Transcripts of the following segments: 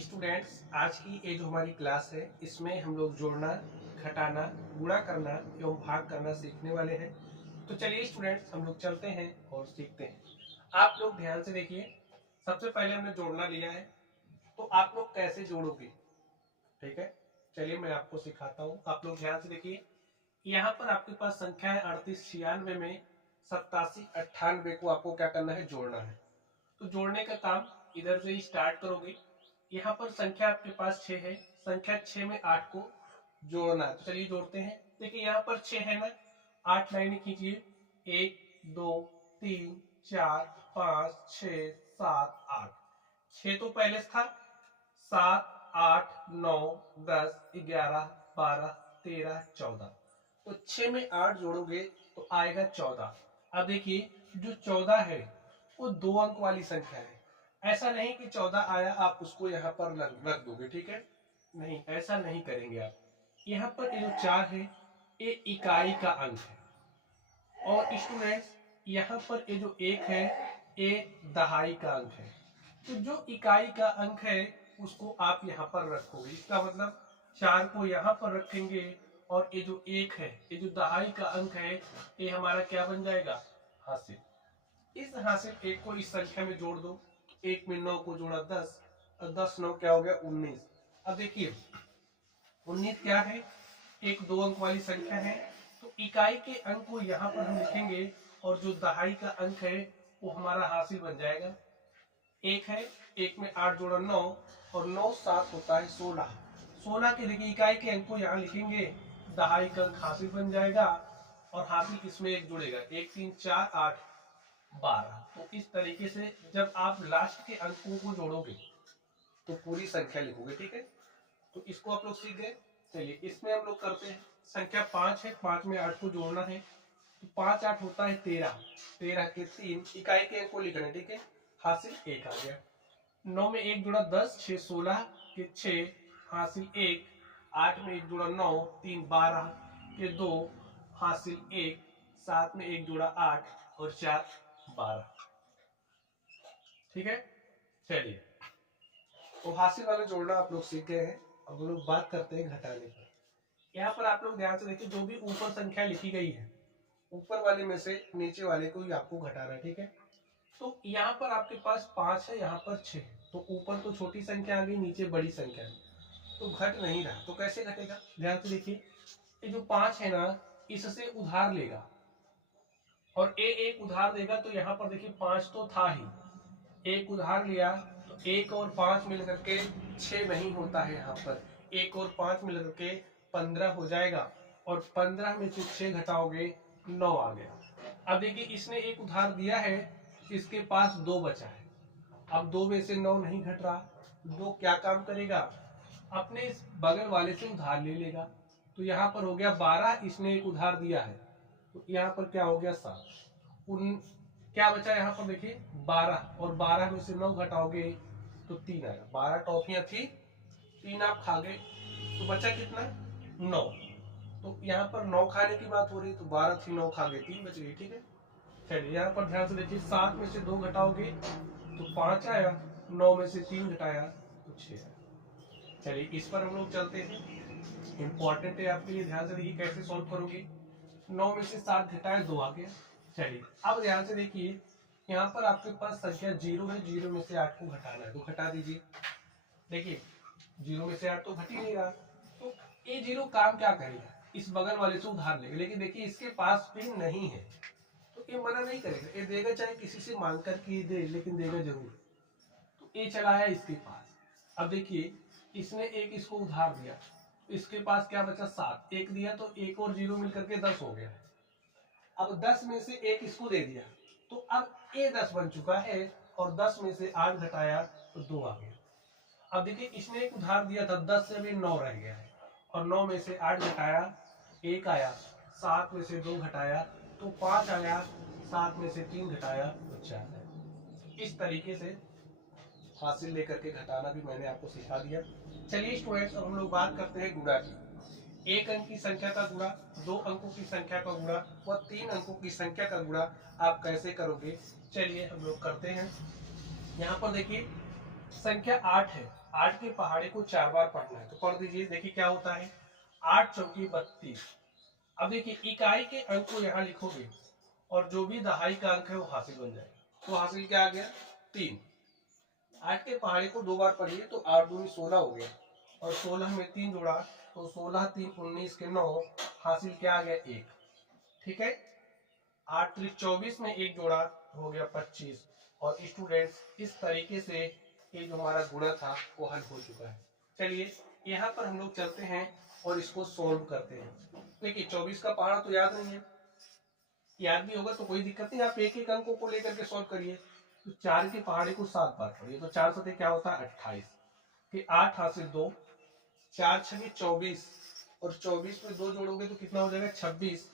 Students, आज की ये जो हमारी क्लास है इसमें हम लोग जोड़ना, घटाना, गुणा करना एवं भाग करना सीखने वाले हैं। तो चलिए स्टूडेंट्स, हम लोग चलते हैं और सीखते हैं। आप लोग ध्यान से देखिए। सबसे पहले हमने जोड़ना लिया है, तो आप लोग कैसे जोड़ोगे? ठीक है, चलिए मैं आपको सिखाता हूँ। आप लोग ध्यान से देखिए। यहाँ पर आपके पास संख्या है 3896 में 8798 को आपको क्या करना है? जोड़ना है। तो जोड़ने का काम इधर से ही स्टार्ट करोगे। यहाँ पर संख्या आपके पास 6 है, संख्या 6 में 8 को जोड़ना है। तो चलिए जोड़ते हैं। देखिए यहाँ पर 6 है ना, 8 लाइनें खींचिए। 1 2 3 4 5 6 7 8। 6 तो पहले था, 7 8 9 10 11 12 13 14। तो 6 में 8 जोड़ोगे तो आएगा 14। अब देखिए, जो 14 है वो 2 अंक वाली संख्या है। ऐसा नहीं कि 14 आया आप उसको यहाँ पर रख दोगे, ठीक है? नहीं, ऐसा नहीं करेंगे आप। यहाँ पर ये जो 4 है ये इकाई का अंक है। और स्टूडेंट्स, यहाँ पर ये जो 1 है ये दहाई का अंक है। तो जो इकाई का अंक है उसको आप यहाँ पर रखोगे। इसका मतलब 4 को यहाँ पर रखेंगे और ये जो 1 है, ये जो दहाई का अंक है, ये हमारा क्या बन जाएगा? हासिल। इस हासिल 1 को इस संख्या में जोड़ दो। 1 में 9 को जोड़ा 10 और 10 9 क्या हो गया? 19। अब देखिए 19 क्या है? एक 2 अंक वाली संख्या है। तो इकाई के अंक को यहाँ पर हम लिखेंगे और जो दहाई का अंक है वो हमारा हासिल बन जाएगा। 1 है, 1 में 8 जोड़ा 9 और 9 7 होता है 16। 16 के देखिए इकाई के अंक को यहाँ लिखेंगे, दहाई का अंक हासिल बन जाएगा और हासिल इसमें 1 जुड़ेगा। 1 3 4 8 12। तो इस तरीके से जब आप लास्ट के अंकों को जोड़ोगे तो पूरी संख्या लिखोगे, ठीक है? तो इसको आप लोग सीख गए। चलिए इसमें हम लोग करते हैं। संख्या 5 है, 5 में 8 को जोड़ना है। तो 5 8 होता है 13। 13 के 3 इकाई के अंक को लिखना है, ठीक है? हासिल 1 आ गया। 9 में 1 जुड़ा 10, 6 16 के 6 हासिल 1। 8 में 1 जुड़ा 9, 3 12 के 2 हासिल 1। 7 में 1 जुड़ा 8 और 4 12। ठीक है, चलिए तो हासिल वाले जोड़ना आप लोग सीख गए हैं। अब हम लोग बात करते हैं घटाने पर। यहाँ पर आप लोग ध्यान से देखिए, जो भी ऊपर संख्या लिखी गई है ऊपर वाले में से नीचे वाले को ही आपको घटाना है, ठीक है? तो यहाँ पर आपके पास 5 है, यहाँ पर 6 है। तो ऊपर तो छोटी संख्या आ गई, नीचे बड़ी संख्या है, तो घट नहीं रहा। तो कैसे घटेगा? ध्यान से देखिए, ये जो 5 है ना, इससे उधार लेगा और ए एक उधार देगा। तो यहाँ पर देखिए 5 तो था ही, एक उधार लिया तो 1 और 5 मिलकर के 6 नहीं होता है। यहाँ पर 1 और 5 मिलकर के 15 हो जाएगा और 15 में से 6 घटाओगे 9 आ गया। अब देखिए इसने एक उधार दिया है, इसके पास 2 बचा है। अब 2 में से 9 नहीं घट रहा, 2 क्या काम करेगा? अपने इस बगल वाले से उधार ले लेगा। तो यहाँ पर हो गया 12, इसने एक उधार दिया है, तो यहाँ पर क्या हो गया? 7। उन क्या बचा यहाँ पर? देखिए 12 और 12 में से 9 घटाओगे तो 3 आएगा। 12 टॉफियां थी, 3 आप खा गए, तो बचा कितना? 9। तो यहाँ पर 9 खाने की बात हो रही, तो 12 थी, 9 खा गए, 3 बच गई, ठीक है? चलिए यहाँ पर ध्यान से देखिए, 7 में से 2 घटाओगे तो 5 आया, 9 में से 3 घटाया तो 6 आया। चलिए इस पर हम लोग चलते हैं, इंपॉर्टेंट है आपके लिए। ध्यान से देखिए कैसे सॉल्व करोगे। 9 में से 7 घटाया 2 आ गया। चलिए अब ध्यान से देखिए, यहाँ पर आपके पास संख्या 0 है, 0 में से 8 को घटाना है, तो घटा दीजिए। देखिए 0 में से 8 तो घट ही नहीं रहा, तो ये 0 काम क्या करेगा? इस बगल वाले से उधार लेगा, लेकिन देखिए इसके पास पिन नहीं है, तो ये मना नहीं करेगा, ये देगा, चाहे किसी से मांग कर के दे, लेकिन देगा जरूर। तो ये चला आया इसके पास। अब देखिए इसने एक इसको उधार दिया, तो इसके पास क्या बचा? 7। एक दिया तो 1 और 0 मिलकर के 10 हो गया। अब 10 में से 1 इसको दे दिया, तो अब ये 10 बन चुका है और 10 में से 8 घटाया तो 2 आ गया। अब देखिए इसने एक उधार दिया था, 10 से भी 9 रह गया है और 9 में से 8 घटाया 1 आया, 7 में से 2 घटाया तो 5 आया, 7 में से 3 घटाया तो 4 आया। इस तरीके से हासिल लेकर के घटाना भी मैंने आपको सिखा दिया। चलिए स्टूडेंट्स, अब हम लोग बात करते हैं गुणा की। 1 अंक की संख्या का गुणा, 2 अंकों की संख्या का गुणा व 3 अंकों की संख्या का गुणा आप कैसे करोगे? चलिए हम लोग करते हैं। यहाँ पर देखिए संख्या 8 है, 8 के पहाड़े को 4 बार पढ़ना है, तो पढ़ दीजिए। देखिए क्या होता है, 8 चौकी 32। अब देखिए इकाई के अंक को यहाँ लिखोगे और जो भी दहाई का अंक है वो हासिल बन जाएगा। तो हासिल क्या आ गया, 3। 8 के पहाड़े को 2 बार पढ़िए तो 8 दूनी 16 हो गया, और 16 में 3 जोड़ा तो 16 3 19 के 9, हासिल क्या आ गया, 1। ठीक है, 8 3 24 में 1 जोड़ा हो गया 25। और स्टूडेंट्स इस तरीके से ये जो हमारा गुणा था वो हल हो चुका है। चलिए यहाँ पर हम लोग चलते हैं और इसको सोल्व करते हैं। देखिए 24 का पहाड़ा तो याद नहीं है, याद भी होगा तो कोई दिक्कत नहीं, आप एक एक अंकों को लेकर के सॉल्व करिए। तो 4 के पहाड़े को 7 बार पढ़िए, तो 4 सते क्या होता है 28, फिर 8 हासिल 2, 4 छगे 24, और 24 में 2 जोड़ोगे तो कितना हो जाएगा 26,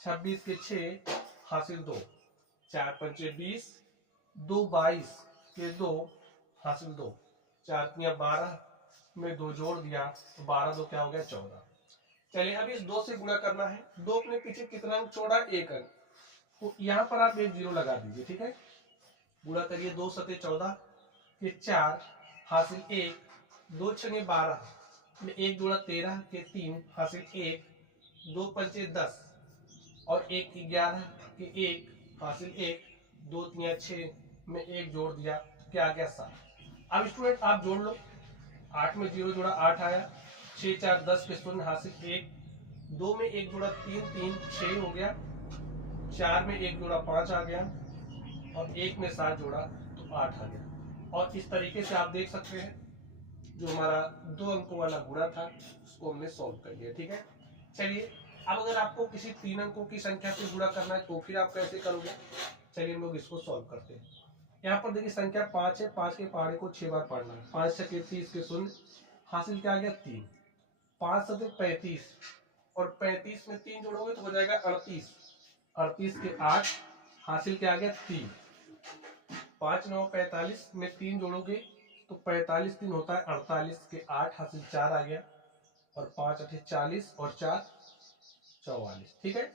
26 के 6 हासिल 2, 4 पंचे 20, 2 22 के 2 हासिल 2, 4 तिया 12 में 2 जोड़ दिया तो 12 2 क्या हो गया 14। चलिए अब इस 2 से गुणा करना है, 2 अपने पीछे कितना अंक छोड़ा, 1 अंक, तो यहाँ पर आप एक 0 लगा दीजिए। ठीक है, गुणा करिए, 2 सते 14 के 4 हासिल 1, 2 छगे 12 में 1 जोड़ा 13 के 3 हासिल 1, 2 पंचे 10 और 1 11 के 1 हासिल 1, 2 तिया 6 में 1 जोड़ दिया तो क्या आ गया 7। अब स्टूडेंट आप जोड़ लो, 8 में 0 जोड़ा 8 आया, 6 4 10 के 0 हासिल 1, 2 में 1 जोड़ा 3 3 6 हो गया, 4 में 1 जोड़ा 5 आ गया, और 1 में 7 जोड़ा तो 8 आ गया। और इस तरीके से आप देख सकते हैं जो हमारा 2 अंकों वाला गुणा था उसको हमने सॉल्व कर लिया। ठीक है, चलिए अब अगर आपको किसी 3 अंकों की संख्या से गुणा करना है तो फिर आप कैसे करोगे, चलिए हम लोग इसको सॉल्व करते हैं। यहाँ पर देखिए संख्या 5 है, 5 के पहाड़े को 6 बार पढ़ना है, 5 छके 30 के 0, हासिल क्या आ गया 3, 5 सते 35, और 35 में 3 जोड़ोगे तो हो जाएगा 38, 38 के 8 हासिल क्या आ गया 3, 5 9 45 में 3 जोड़ोगे तो 45 3 होता है 48 के 8 हासिल 4 आ गया, और 5 8 40 और 4 44। ठीक है,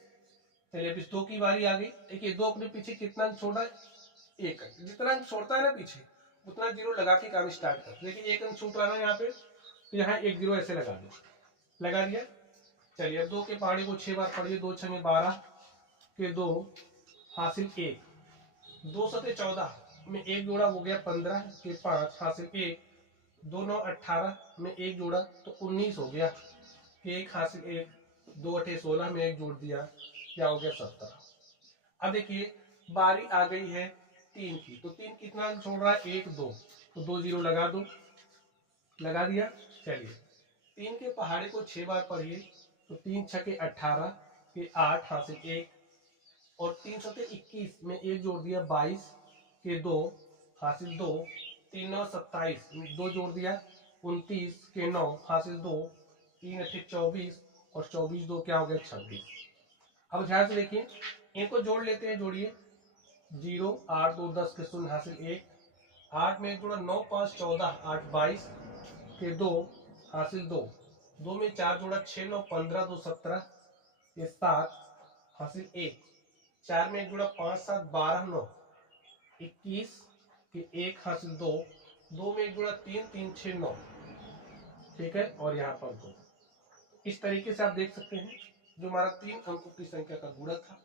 चलिए अब इस 2 की बारी आ गई। देखिए 2 अपने पीछे कितना छोड़ा, 1 अंक, जितना अंक छोड़ता है ना पीछे उतना 0 लगा के काम स्टार्ट कर। देखिए 1 अंक छूट रहा है यहाँ पे, तो यहाँ 1 0 ऐसे लगा दो, लगा दिया। चलिए अब 2 के पहाड़े को 6 बार पढ़िए, 2 छगे 12 के 2 हासिल 1, 2 सते 14 में 1 जोड़ा हो गया 15 के 5 हासिल 1, 2 9 18 में 1 जोड़ा तो 19 हो गया, 1 हासिल 1, 2 8 16 में 1 जोड़ दिया क्या हो गया 17। अब देखिए बारी आ गई है 3 की, तो 3 कितना छोड़ रहा है 1 2, तो 2 0 लगा दो, लगा दिया। चलिए 3 के पहाड़े को 6 बार पढ़िए, तो 3 छके 18 के 8 हासिल 1, और 3 सते 21 में 1 जोड़ दिया 22 के 2 हासिल 2, 3 9 27 में 2 जोड़ दिया 29 के 9 हासिल 2, 3 8 24, और 24 2 क्या हो गया 26। अब ध्यान से देखिए इनको जोड़ लेते हैं, जोड़िए, 0 8 2 10 के 0 हासिल 1, 8 में 1 जोड़ा 9 5 14 8 22 के 2 हासिल 2, 2 में 4 जोड़ा 6 9 15 2 17 के 7 हासिल 1, 4 में 1 जोड़ा 5 7 12 9 21 के 1 हासिल 2, 2 में 1 जोड़ा 3 3 6 9। ठीक है, और यहाँ पर 2। इस तरीके से आप देख सकते हैं जो हमारा 3 अंकों की संख्या का गुणा था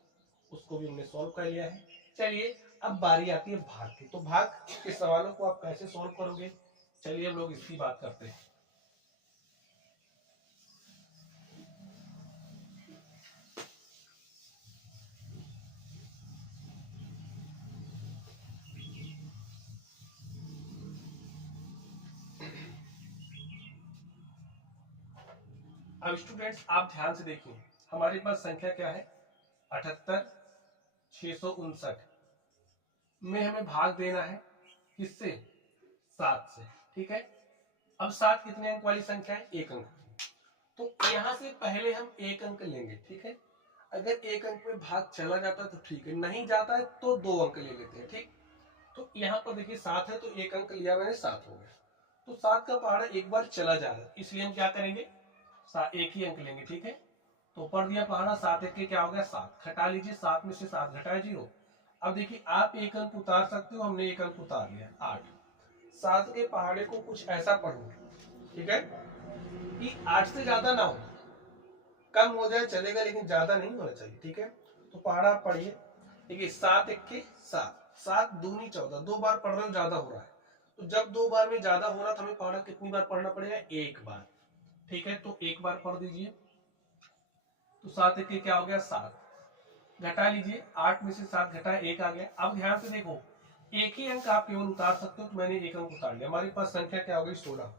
उसको भी हमने सॉल्व कर लिया है। चलिए अब बारी आती है भाग की, तो भाग के सवालों को आप कैसे सॉल्व करोगे, चलिए हम लोग इसकी बात करते हैं। अब स्टूडेंट्स आप ध्यान से देखिए हमारे पास संख्या क्या है 78 659 में हमें भाग देना है किससे, 7 से। ठीक है, अब 7 कितने अंक वाली संख्या है, 1 अंक, तो यहाँ से पहले हम 1 अंक लेंगे। ठीक है, अगर 1 अंक में भाग चला जाता है तो ठीक है, नहीं जाता है तो 2 अंक ले लेते हैं। ठीक, तो यहाँ पर देखिए 7 है तो 1 अंक लिया मैंने, 7 हो गया, तो 7 का पहाड़ा एक बार चला जा रहा है इसलिए हम क्या करेंगे, 1 ही अंक लेंगे। ठीक है, तो ऊपर दिया पहाड़ा 7 1 के क्या हो गया 7, घटा लीजिए, 7 में से 7 घटाए 0। अब देखिए आप 1 अंक उतार सकते हो, हमने 1 अंक उतार लिया 8, 7 के पहाड़े को कुछ ऐसा पढ़ो, ठीक है, कि 8 से ज्यादा ना हो, कम हो जाए चलेगा लेकिन ज्यादा नहीं होना चाहिए, ठीक है। तो पहाड़ा आप पढ़िए, देखिए 7 1 7, 7 दूनी 14, 2 बार पढ़ रहे हो ज्यादा हो रहा है, तो जब 2 बार में ज्यादा हो रहा तो हमें पहाड़ा कितनी बार पढ़ना पड़ेगा, 1 बार, ठीक है। तो 1 बार पढ़ दीजिए, तो 7 1 क्या हो गया 7, घटा लीजिए, 8 में से 7 घटा 1 आ गया। अब ध्यान से देखो, एक ही अंक आप केवल उतार सकते हो, तो मैंने एक अंक उतार लिया, हमारे पास संख्या क्या हो गई 16।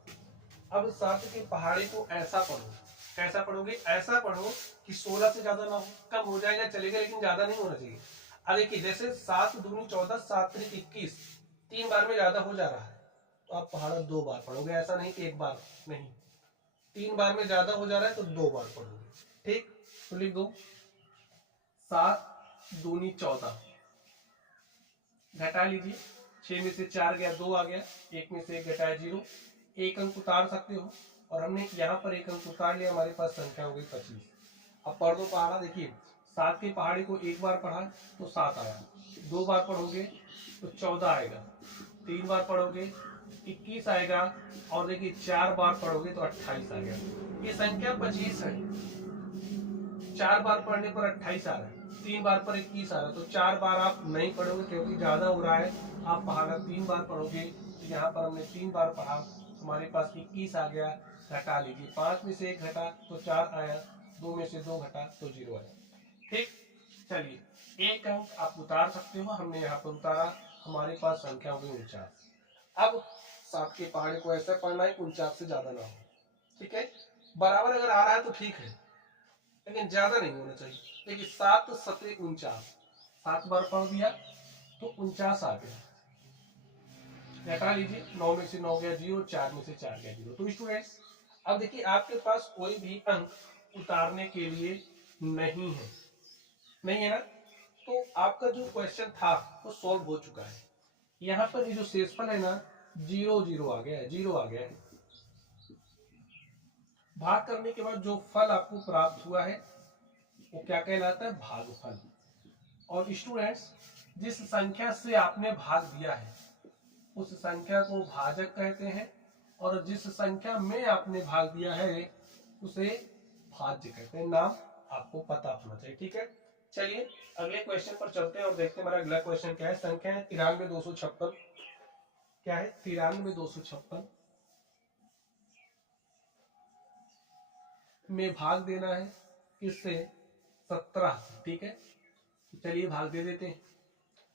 अब 7 के पहाड़े को ऐसा पढ़ो, कैसा पढ़ोगे, ऐसा पढ़ो कि 16 से ज्यादा ना हो, कम हो जाएगा चलेगा लेकिन ज्यादा नहीं होना चाहिए। अब देखिए जैसे 7 दूनी 14, 7 त्रिक 21, 3 बार में ज्यादा हो जा रहा है, तो आप पहाड़ा 2 बार पढ़ोगे, ऐसा नहीं कि 1 बार नहीं, 3 बार में ज्यादा हो जा रहा है तो 2 बार पढ़ोगे, ठीक। तो लिख दो 7 दूनी 14, घटा लीजिए, 6 में से 4 गया 2 आ गया, 1 में से 1 घटाया 0, एक अंक उतार सकते हो, और हमने यहाँ पर एक अंक उतार लिया, हमारे पास संख्या हो गई 25। अब पढ़ दो पहाड़ा, देखिए 7 के पहाड़ी को 1 बार पढ़ा तो 7 आया, 2 बार पढ़ोगे तो 14 आएगा, 3 बार पढ़ोगे 21 आएगा, और देखिए 4 बार पढ़ोगे तो 28 आ गया। ये संख्या 25 है, 4 बार पढ़ने पर 28 आ रहा है, 3 बार पर 21 आ रहा है, तो 4 बार आप नहीं पढ़ोगे क्योंकि ज्यादा हो रहा है, आप पहाड़ा 3 बार पढ़ोगे। तो यहाँ पर हमने 3 बार पढ़ा, हमारे पास 21 आ गया, घटा लीजिए, 5 में से 1 घटा तो 4 आया, 2 में से 2 घटा तो 0 आया, ठीक। चलिए एक अंक आप उतार सकते हो, हमने यहाँ पर उतारा, हमारे पास संख्या हो गई 49। अब 7 के पहाड़े को ऐसा पढ़ना है कि 49 से ज्यादा ना हो, ठीक है। बराबर अगर आ रहा है तो ठीक है, लेकिन ज्यादा नहीं होना चाहिए। देखिए 7 7 49, 7 बार पढ़ दिया तो 49 आ गया, घटा लीजिए, 9 में से 9 गया 0, 4 में से 4 गया 0। तो स्टूडेंट्स अब देखिए आपके पास कोई भी अंक उतारने के लिए नहीं है, नहीं है ना, तो आपका जो क्वेश्चन था वो सॉल्व हो चुका है। यहाँ पर ये जो शेषफल है ना 0 0 आ गया है, 0 आ गया है। भाग करने के बाद जो फल आपको प्राप्त हुआ है वो क्या कहलाता है, भागफल। और स्टूडेंट्स जिस संख्या से आपने भाग दिया है उस संख्या को भाजक कहते हैं, और जिस संख्या में आपने भाग दिया है उसे भाज्य कहते हैं। नाम आपको पता होना चाहिए, ठीक है। चलिए अगले क्वेश्चन पर चलते हैं और देखते हैं हमारा अगला क्वेश्चन क्या है। संख्या है 93 256, क्या है 93 256 में भाग देना है किससे, 17 से, ठीक है। चलिए भाग दे देते हैं।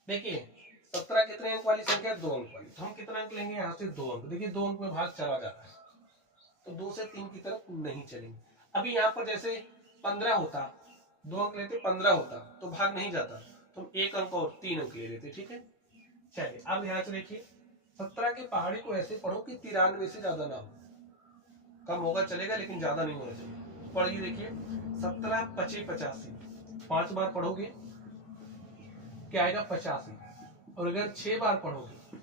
देखिए 17 कितने अंक वाली संख्या है, 2 अंक वाली, तो हम कितना अंक लेंगे यहाँ से 2 अंक। देखिए 2 अंक में भाग चला जाता है, तो 2 से 3 की तरफ नहीं चलेंगे। अभी यहाँ पर जैसे 15 होता, 2 अंक लेते 15 होता तो भाग नहीं जाता, तो हम 1 अंक और 3 अंक ले लेते, ठीक है। चलिए अब यहाँ से देखिए 17 के पहाड़ी को ऐसे पढ़ो कि 93 से ज्यादा ना हो, कम होगा चलेगा लेकिन ज्यादा नहीं होना चाहिए। पढ़िए देखिए 17 25 85, 5 बार पढ़ोगे क्या आएगा 85, और अगर 6 बार पढ़ोगे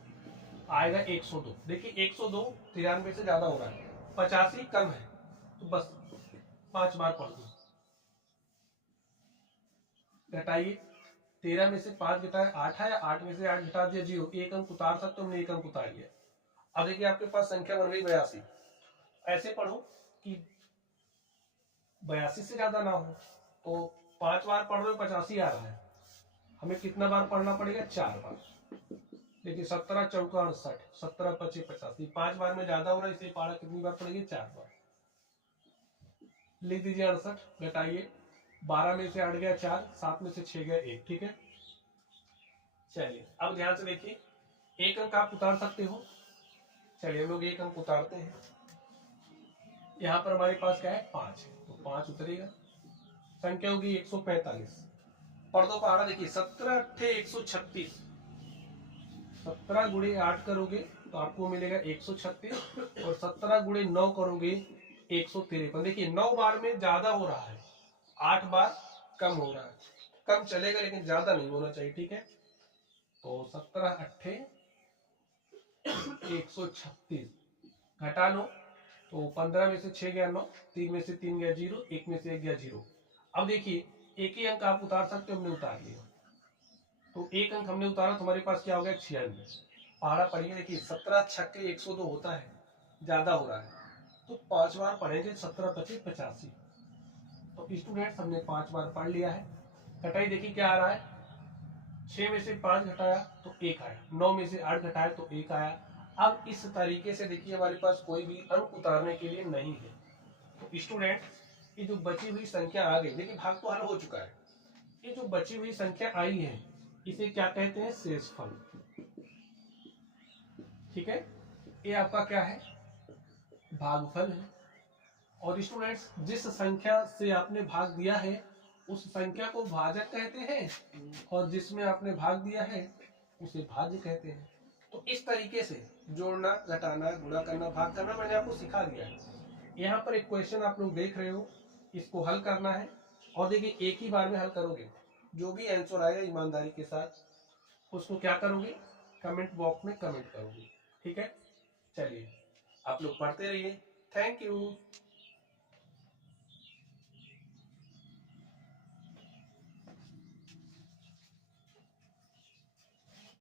आएगा 102। देखिए 102 93 से ज्यादा हो रहा है, 85 कम है, तो बस 5 बार पढ़ दो। घटाइए, 13 में से 5 घटाए 8 है, 8 में से 8 घटा दिया 0, एक अंक उतार सकते हो, हमने एक अंक उतार लिया। अब देखिए आपके पास संख्या बन गई 82। ऐसे पढ़ो कि 82 से ज्यादा ना हो, तो 5 बार पढ़ रहे हो 85 आ रहा है, हमें कितना बार पढ़ना पड़ेगा, 4 बार। देखिए 17 चौका 68, 17 25 85, 5 बार में ज्यादा हो रहा है, इसलिए पहाड़ा कितनी बार पड़ेगी, 4 बार। लिख दीजिए 68, घटाइए, 12 में से 8 गया 4, 7 में से 6 गया 1, ठीक है। चलिए अब ध्यान से देखिए, एक अंक आप उतार सकते हो। चलिए हम लोग एक अंक उतारते हैं, यहाँ पर हमारे पास क्या है 5 है, तो 5 उतरेगा, संख्या होगी 145। पढ़ दो पहाड़ा, देखिए 17 8 136, 17 गुणे 8 करोगे तो आपको मिलेगा 136, और 17 गुणे 9 करोगे 153। देखिए 9 बार में ज्यादा हो रहा है, 8 बार कम हो रहा है, कम चलेगा लेकिन ज्यादा नहीं होना चाहिए, ठीक है। तो 17 8 136, घटा लो, तो 15 में से 6 गया 9, 3 में से 3 गया 0, 1 में से 1 गया 0। अब देखिए एक ही अंक आप उतार सकते हो, हमने उतार लिया, तो एक अंक हमने उतारा तो हमारे पास क्या हो गया 96। पहाड़ा पढ़िए। देखिए 17 छक्के 102 होता है, ज्यादा हो रहा है, तो 5 बार पढ़ेंगे, 17 25 85। तो स्टूडेंट्स हमने 5 बार पढ़ लिया है। कटाई देखिए क्या आ रहा है, 6 में से 5 घटाया तो 1 आया, 9 में से 8 घटाया तो 1 आया। अब इस तरीके से देखिए हमारे पास कोई भी अंक उतारने के लिए नहीं है। तो स्टूडेंट ये जो बची हुई संख्या आ गई, देखिए भाग तो हल हो चुका है, ये जो बची हुई संख्या आई है इसे क्या कहते हैं, शेषफल। ठीक है, ये आपका क्या है, भागफल है। और स्टूडेंट्स जिस संख्या से आपने भाग दिया है उस संख्या को भाजक कहते हैं, और जिसमें आपने भाग दिया है उसे भाज्य कहते हैं। तो इस तरीके से जोड़ना, घटाना, गुणा करना, भाग करना मैंने आपको सिखा दिया है। यहाँ पर एक क्वेश्चन आप लोग देख रहे हो, इसको हल करना है। और देखिए एक ही बार में हल करोगे, जो भी आंसर आएगा ईमानदारी के साथ उसको क्या करोगे, कमेंट बॉक्स में कमेंट करोगे। ठीक है, चलिए आप लोग पढ़ते रहिए। Thank you.